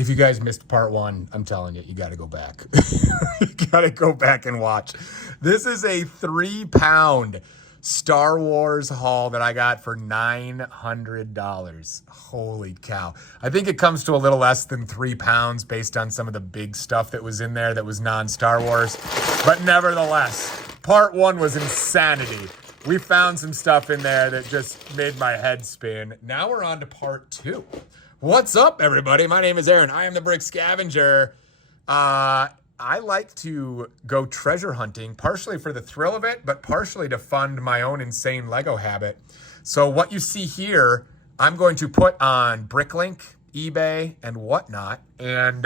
If you guys missed part one, I'm telling you, you got to go back. You got to go back and watch. This is a 3-pound Star Wars haul that I got for $900. Holy cow. I think it comes to a little less than 3 pounds based on some of the big stuff that was in there that was non-Star Wars. But nevertheless, part one was insanity. We found some stuff in there that just made my head spin. Now we're on to part two. What's up, everybody? My name is Aaron. I am the Brick Scavenger. I like to go treasure hunting, partially for the thrill of it, but partially to fund my own insane Lego habit. So what you see here, I'm going to put on Bricklink, eBay, and whatnot, and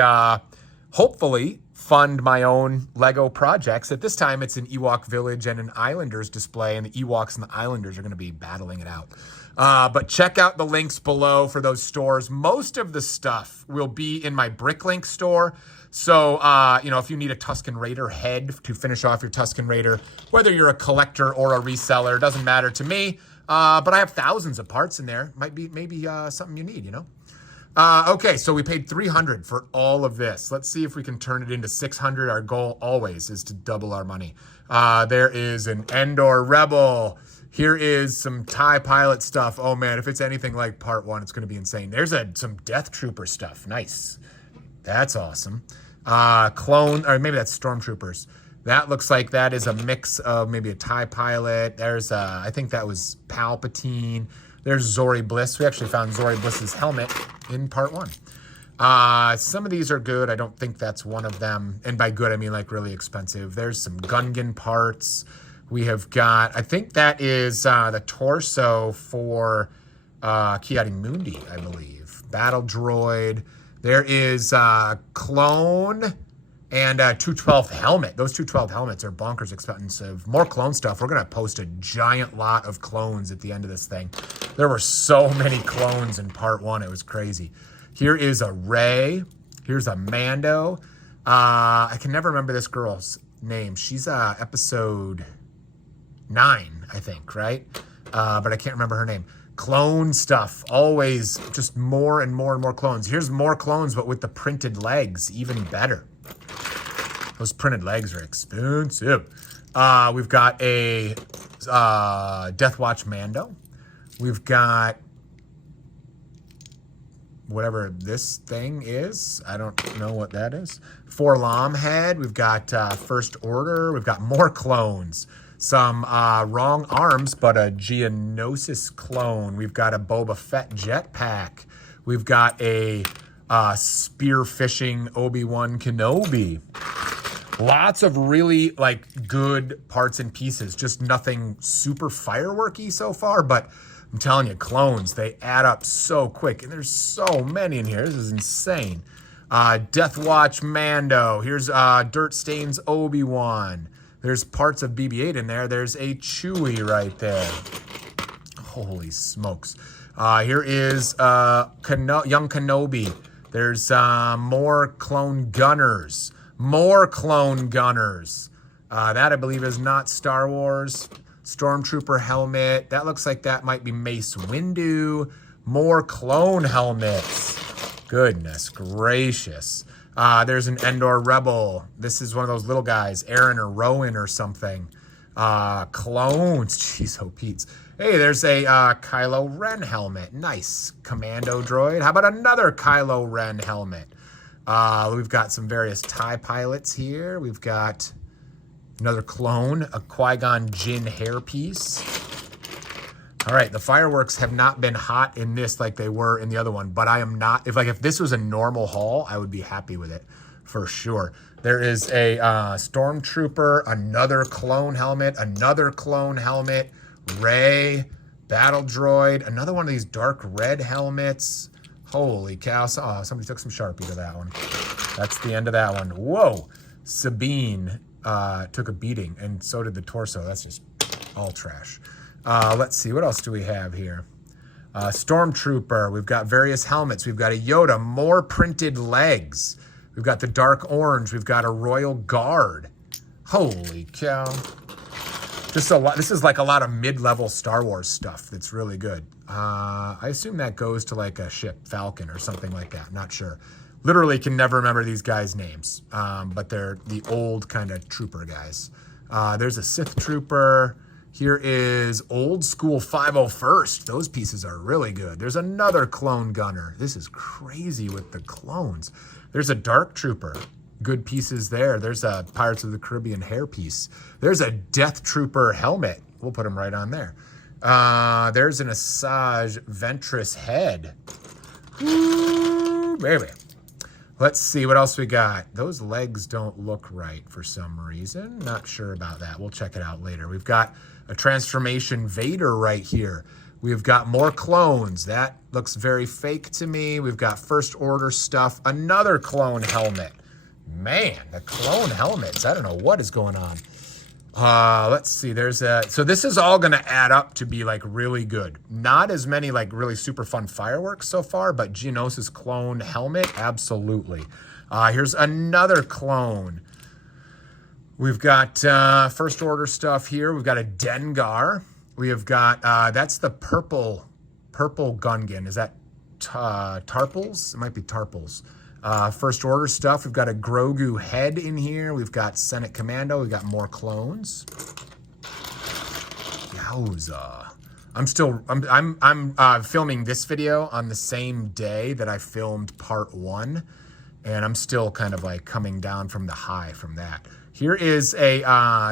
hopefully fund my own Lego projects. At this time, it's an Ewok Village and an Islanders display, and the Ewoks and the Islanders are going to be battling it out. But check out the links below for those stores. Most of the stuff will be in my Bricklink store. So, if you need a Tusken Raider head to finish off your Tusken Raider, whether you're a collector or a reseller, doesn't matter to me. But I have thousands of parts in there. Might be maybe something you need, Okay, so we paid $300 for all of this. Let's see if we can turn it into $600. Our goal always is to double our money. There is an Endor Rebel. Here is some TIE Pilot stuff. Oh man, if it's anything like part one, it's going to be insane. There's some Death Trooper stuff. Nice. That's awesome. Clone, or maybe that's Stormtroopers. That looks like that is a mix of maybe a TIE Pilot. There's, I think that was Palpatine. There's Zori Bliss. We actually found Zori Bliss's helmet in part one. Some of these are good. I don't think that's one of them. And by good, I mean like really expensive. There's some Gungan parts. We have got, I think that is the torso for Ki-Adi-Mundi, I believe. Battle Droid. There is Clone and 212 helmet. Those 212 helmets are bonkers expensive. More clone stuff. We're going to post a giant lot of clones at the end of this thing. There were so many clones in part one. It was crazy. Here is a Rey. Here's a Mando. I can never remember this girl's name. She's episode 9, I think, right? But I can't remember her name. Clone stuff, always just more and more and more clones. Here's more clones, but with the printed legs, even better. Those printed legs are expensive. We've got a Death Watch Mando. We've got whatever this thing is. I don't know what that is. Forlom head. We've got First Order. We've got more clones. Some wrong arms, but a Geonosis clone. We've got a Boba Fett jetpack. We've got a spearfishing Obi-Wan Kenobi. Lots of really good parts and pieces. Just nothing super fireworky so far, but I'm telling you, clones, they add up so quick. And there's so many in here. This is insane. Death Watch Mando. Here's Dirt Stains Obi-Wan. There's parts of BB-8 in there. There's a Chewie right there. Holy smokes. Here is Young Kenobi. There's more clone gunners. More clone gunners. That, I believe, is not Star Wars. Stormtrooper helmet. That looks like that might be Mace Windu. More clone helmets. Goodness gracious. There's an Endor Rebel. This is one of those little guys, Aaron or Rowan or something. Clones. Jeez, oh Pete's. Hey, there's a Kylo Ren helmet. Nice. Commando droid. How about another Kylo Ren helmet? We've got some various TIE pilots here. We've got another clone, a Qui-Gon Jinn hairpiece. All right, the fireworks have not been hot in this like they were in the other one, but I am not, if this was a normal haul, I would be happy with it for sure. There is a Stormtrooper, another clone helmet, Rey, Battle Droid, another one of these dark red helmets. Holy cow, somebody took some Sharpie to that one. That's the end of that one. Whoa, Sabine took a beating, and so did the torso. That's just all trash. Let's see, what else do we have here? Stormtrooper, we've got various helmets. We've got a Yoda, more printed legs. We've got the dark orange. We've got a Royal Guard. Holy cow. Just a lot. This is like a lot of mid-level Star Wars stuff that's really good. I assume that goes to like a ship, Falcon or something like that. Not sure. literally can never remember these guys' names, but they're the old kind of trooper guys. There's a Sith trooper. Here is old school 501st. Those pieces are really good. There's another clone gunner. This is crazy with the clones. There's a dark trooper. Good pieces there. There's a Pirates of the Caribbean hair piece. There's a Death Trooper helmet. We'll put them right on there. There's an Asajj Ventress head. Ooh, baby. Let's see what else we got. Those legs don't look right for some reason. Not sure about that. We'll check it out later. We've got a Transformation Vader right here. We've got more clones. That looks very fake to me. We've got First Order stuff. Another clone helmet. Man, the clone helmets. I don't know what is going on. Let's see. So this is all going to add up to be like really good. Not as many like really super fun fireworks so far, but Geonosis clone helmet, absolutely. Here's another clone. We've got First Order stuff here. We've got a Dengar. We have got, that's the purple Gungan. Is that Tarpals? It might be Tarpals. First Order stuff. We've got a Grogu head in here. We've got Senate Commando. We've got more clones. Yowza. I'm filming this video on the same day that I filmed part 1. And I'm still kind of like coming down from the high from that. Here is a,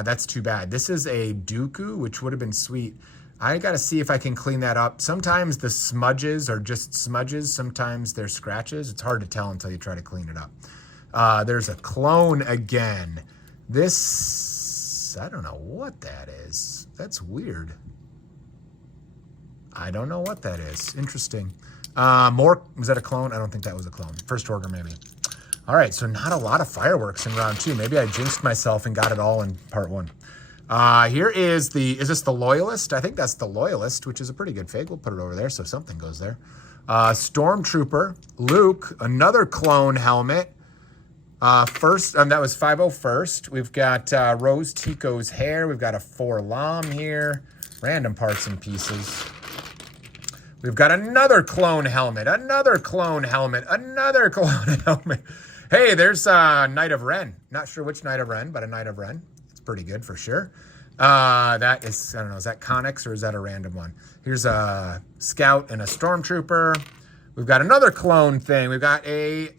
that's too bad. This is a Dooku, which would have been sweet. I got to see if I can clean that up. Sometimes the smudges are just smudges. Sometimes they're scratches. It's hard to tell until you try to clean it up. There's a clone again. This, I don't know what that is. That's weird. I don't know what that is. Interesting. Was that a clone? I don't think that was a clone. First Order, maybe. All right, so not a lot of fireworks in round 2. Maybe I jinxed myself and got it all in part 1. Here is this the Loyalist? I think that's the Loyalist, which is a pretty good fig. We'll put it over there so something goes there. Stormtrooper, Luke, another clone helmet. That was 501st. We've got Rose Tico's hair. We've got a 4-LOM here. Random parts and pieces. We've got another clone helmet, another clone helmet, another clone helmet. Hey, there's Knight of Ren. Not sure which Knight of Ren, but a Knight of Ren. It's pretty good for sure. That is, I don't know, is that Connix or is that a random one? Here's a Scout and a Stormtrooper. We've got another clone thing. We've got a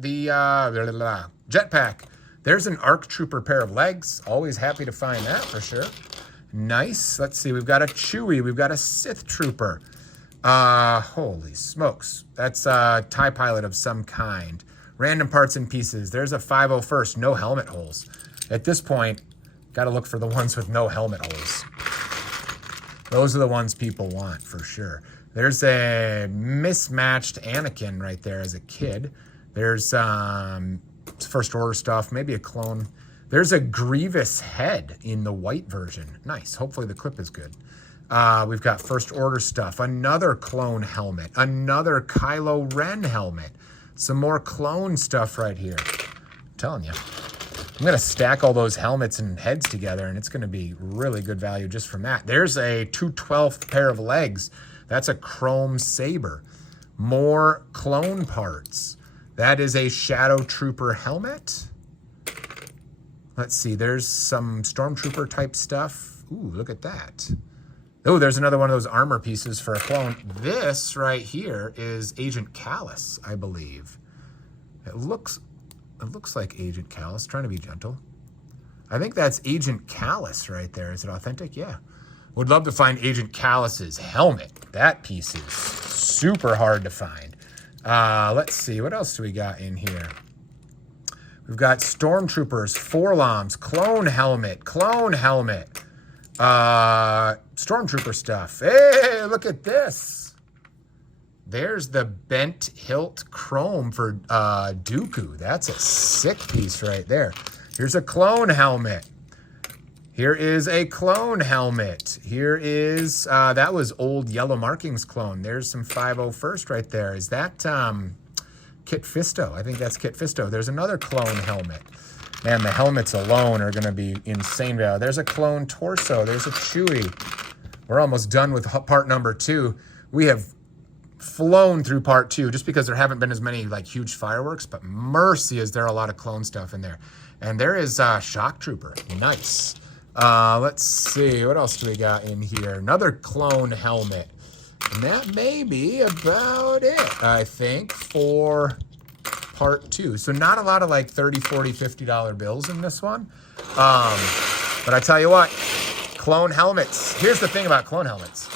jetpack. There's an ARC Trooper pair of legs. Always happy to find that for sure. Nice. Let's see. We've got a Chewie. We've got a Sith Trooper. Holy smokes. That's a TIE pilot of some kind. Random parts and pieces. There's a 501st. No helmet holes. At this point, got to look for the ones with no helmet holes. Those are the ones people want for sure. There's a mismatched Anakin right there as a kid. There's First Order stuff. Maybe a clone. There's a Grievous head in the white version. Nice. Hopefully the clip is good. We've got First Order stuff. Another clone helmet. Another Kylo Ren helmet. Some more clone stuff right here. I'm telling you. I'm going to stack all those helmets and heads together, and it's going to be really good value just from that. There's a 2/12th pair of legs. That's a chrome saber. More clone parts. That is a Shadow Trooper helmet. Let's see. There's some Stormtrooper type stuff. Ooh, look at that. Oh, there's another one of those armor pieces for a clone. This right here is Agent Callus, I believe. It looks like Agent Callus, trying to be gentle. I think that's Agent Callus right there. Is it authentic? Yeah. Would love to find Agent Callus's helmet. That piece is super hard to find. Let's see. What else do we got in here? We've got Stormtroopers, 4-LOMs, clone helmet. Stormtrooper stuff. Hey, look at this. There's the bent hilt chrome for Dooku. That's a sick piece right there. Here's a clone helmet. Here is a clone helmet. Here is, that was old Yellow Markings clone. There's some 501st right there. Is that Kit Fisto? I think that's Kit Fisto. There's another clone helmet. Man, the helmets alone are going to be insane value. There's a clone torso. There's a Chewie. We're almost done with part number 2. We have flown through part 2 just because there haven't been as many like huge fireworks, but mercy is there a lot of clone stuff in there. And there is Shock Trooper. Nice. Let's see, what else do we got in here? Another clone helmet. And that may be about it, I think, for part 2. So not a lot of like $30, $40, $50 bills in this one. But I tell you what, clone helmets. Here's the thing about clone helmets.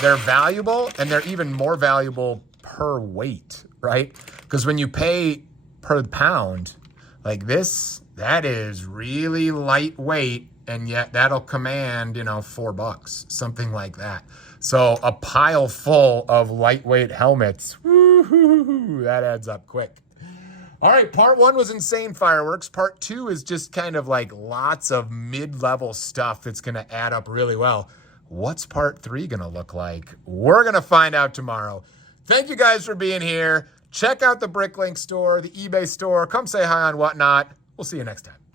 They're valuable, and they're even more valuable per weight, right? Because when you pay per pound, like this, that is really lightweight, and yet that'll command, you know, $4, something like that. So a pile full of lightweight helmets, woo-hoo-hoo, that adds up quick. All right, part 1 was insane fireworks. Part 2 is just kind of like lots of mid-level stuff that's going to add up really well. What's part 3 going to look like? We're going to find out tomorrow. Thank you guys for being here. Check out the Bricklink store, the eBay store. Come say hi on Whatnot. We'll see you next time.